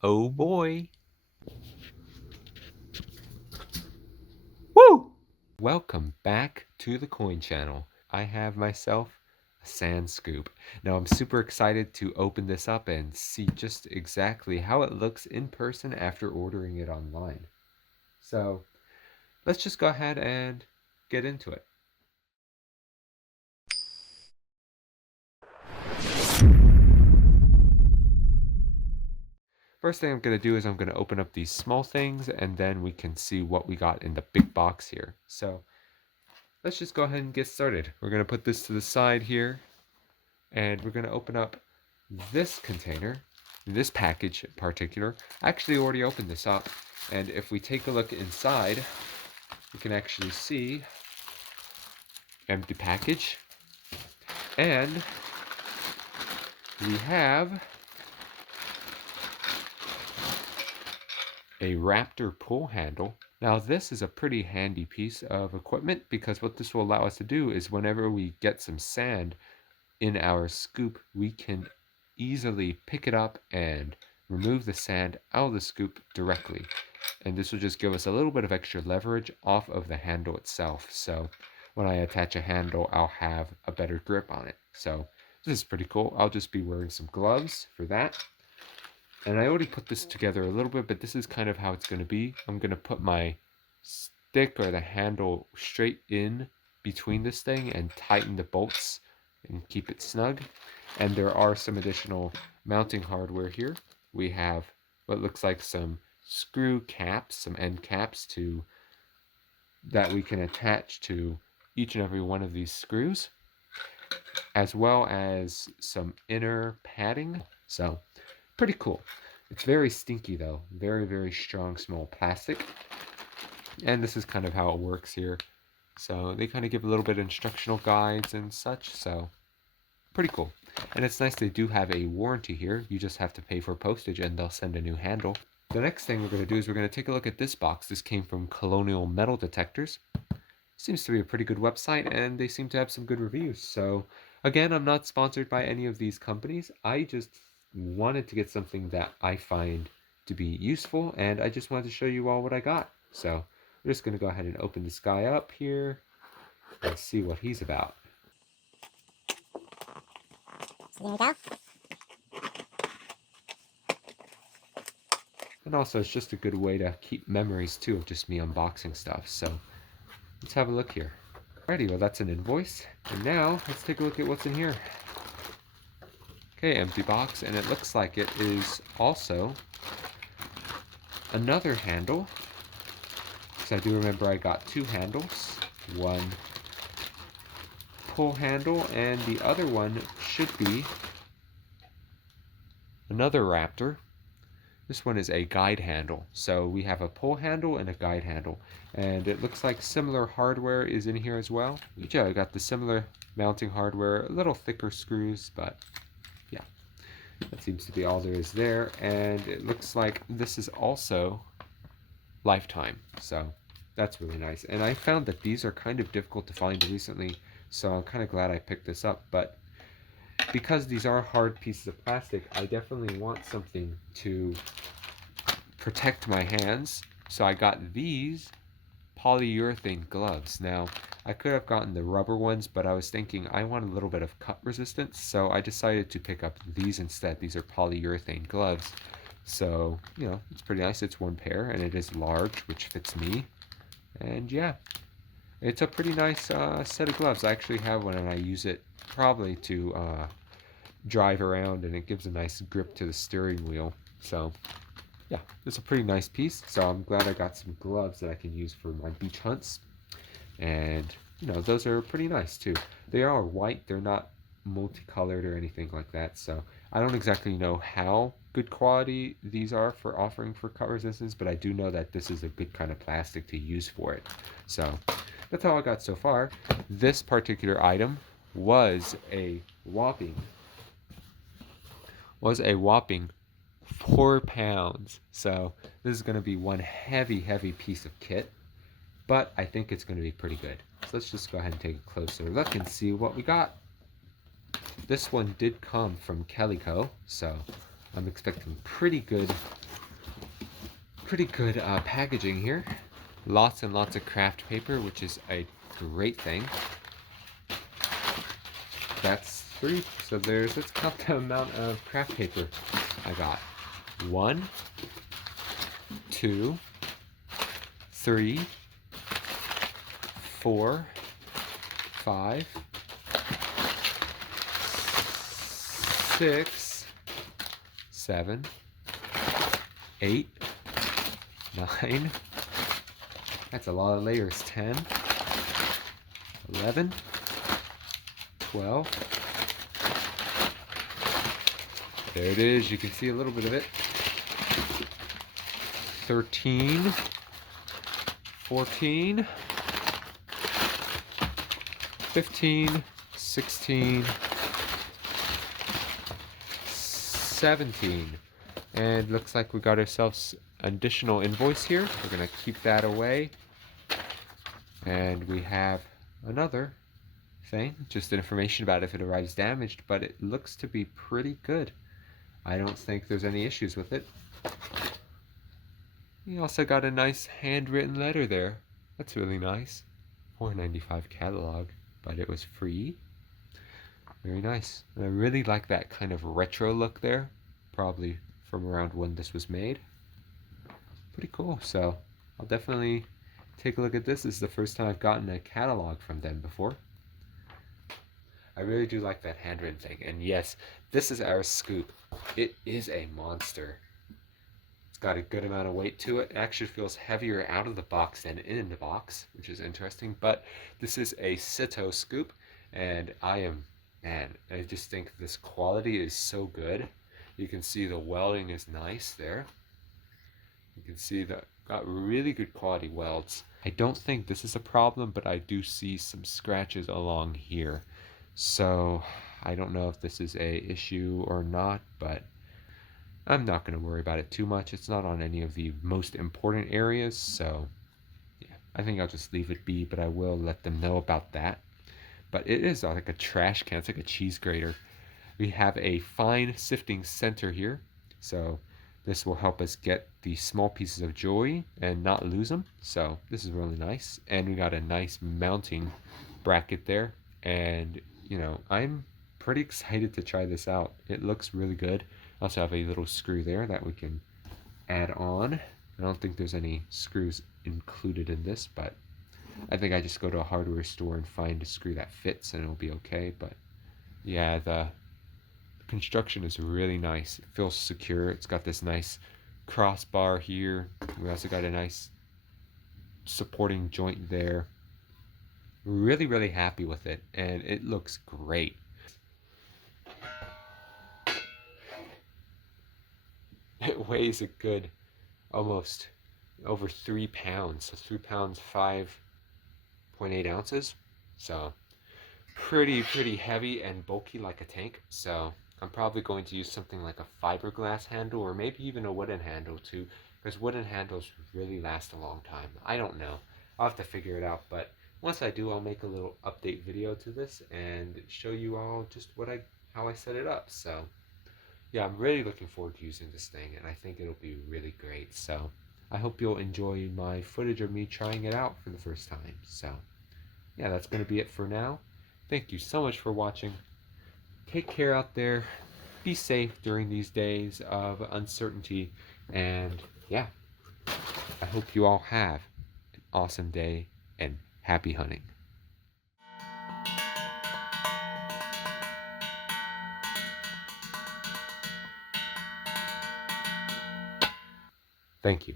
Oh boy. Woo! Welcome back to the Coin Channel. I have myself a sand scoop. Now I'm super excited to open this up and see just exactly how it looks in person after ordering it online. So let's just go ahead and get into it. First thing I'm going to do is I'm going to open up these small things and then we can see what we got in the big box here. So let's just go ahead and get started. We're going to put this to the side here and we're going to open up this container, this package in particular. I actually already opened this up, and if we take a look inside, you can actually see empty package, and we have a Raptor pull handle. Now this is a pretty handy piece of equipment because what this will allow us to do is whenever we get some sand in our scoop, we can easily pick it up and remove the sand out of the scoop directly. And this will just give us a little bit of extra leverage off of the handle itself. So when I attach a handle, I'll have a better grip on it. So this is pretty cool. I'll just be wearing some gloves for that. And I already put this together a little bit, but this is kind of how it's going to be. I'm going to put my stick or the handle straight in between this thing and tighten the bolts and keep it snug. And there are some additional mounting hardware here. We have what looks like some screw caps, some end caps that we can attach to each and every one of these screws, as well as some inner padding. So pretty cool. It's very stinky though, very, very strong small plastic. And this is kind of how it works here. So they kind of give a little bit of instructional guides and such. So pretty cool. And it's nice they do have a warranty here. You just have to pay for postage and they'll send a new handle. The next thing we're going to do is we're going to take a look at this box. This came from Colonial Metal Detectors. Seems to be a pretty good website and they seem to have some good reviews. So again, I'm not sponsored by any of these companies. I just wanted to get something that I find to be useful and I just wanted to show you all what I got. So we're just going to go ahead and open this guy up here and see what he's about. So there we go. And also it's just a good way to keep memories too of just me unboxing stuff. So let's have a look here. Alrighty, well that's an invoice. And now let's take a look at what's in here. Okay, empty box, and it looks like it is also another handle. Because I do remember I got two handles. One pull handle, and the other one should be another Raptor. This one is a guide handle. So we have a pull handle and a guide handle. And it looks like similar hardware is in here as well. Yeah, I got the similar mounting hardware, a little thicker screws, but yeah, that seems to be all there is there. And it looks like this is also lifetime. So that's really nice. And I found that these are kind of difficult to find recently. So I'm kind of glad I picked this up. But because these are hard pieces of plastic, I definitely want something to protect my hands. So I got these polyurethane gloves. Now, I could have gotten the rubber ones, but I was thinking I want a little bit of cut resistance, so I decided to pick up these instead. These are polyurethane gloves. So, you know, it's pretty nice. It's one pair, and it is large, which fits me. And yeah, it's a pretty nice set of gloves. I actually have one, and I use it probably to drive around, and it gives a nice grip to the steering wheel. So yeah, it's a pretty nice piece. So I'm glad I got some gloves that I can use for my beach hunts. And, you know, those are pretty nice too. They are white, they're not multicolored or anything like that. So I don't exactly know how good quality these are for offering for cut resistance, but I do know that this is a good kind of plastic to use for it. So that's all I got so far. This particular item was a whopping 4 pounds. So this is going to be one heavy, heavy piece of kit, but I think it's going to be pretty good. So let's just go ahead and take a closer look and see what we got. This one did come from Calico, so I'm expecting pretty good pretty good packaging here. Lots and lots of craft paper, which is a great thing. That's 3. So let's count the amount of craft paper I got. 1, 2, 3, 4, 5, 6, 7, 8, 9. That's a lot of layers. 10, 11, 12. There it is. You can see a little bit of it. 13, 14, 15, 16, 17. And looks like we got ourselves an additional invoice here. We're going to keep that away. And we have another thing, just information about if it arrives damaged, but it looks to be pretty good. I don't think there's any issues with it. We also got a nice handwritten letter there. That's really nice. $4.95 catalog, but it was free. Very nice. And I really like that kind of retro look there. Probably from around when this was made. Pretty cool. So I'll definitely take a look at this. This is the first time I've gotten a catalog from them before. I really do like that handwritten thing. And yes, this is our scoop. It is a monster. It's got a good amount of weight to it. It actually feels heavier out of the box than in the box, which is interesting. But this is a Cito scoop, and man, I just think this quality is so good. You can see the welding is nice there. You can see that got really good quality welds. I don't think this is a problem, but I do see some scratches along here. So I don't know if this is a issue or not, but I'm not going to worry about it too much. It's not on any of the most important areas, so yeah, I think I'll just leave it be, but I will let them know about that. But it is like a trash can. It's like a cheese grater. We have a fine sifting center here, so this will help us get the small pieces of jewelry and not lose them. So this is really nice. And we got a nice mounting bracket there. And, I'm pretty excited to try this out. It looks really good. I also have a little screw there that we can add on. I don't think there's any screws included in this, but I think I just go to a hardware store and find a screw that fits and it'll be okay. But yeah, the construction is really nice. It feels secure. It's got this nice crossbar here. We also got a nice supporting joint there. Really, really happy with it, and it looks great. It weighs a good almost over 3 pounds. So 3 pounds, 5.8 ounces. So pretty heavy and bulky like a tank. So I'm probably going to use something like a fiberglass handle or maybe even a wooden handle too, because wooden handles really last a long time. I don't know. I'll have to figure it out, but once I do, I'll make a little update video to this and show you all just how I set it up. So yeah, I'm really looking forward to using this thing, and I think it'll be really great. So I hope you'll enjoy my footage of me trying it out for the first time. So yeah, that's going to be it for now. Thank you so much for watching. Take care out there. Be safe during these days of uncertainty. And yeah, I hope you all have an awesome day and happy hunting. Thank you.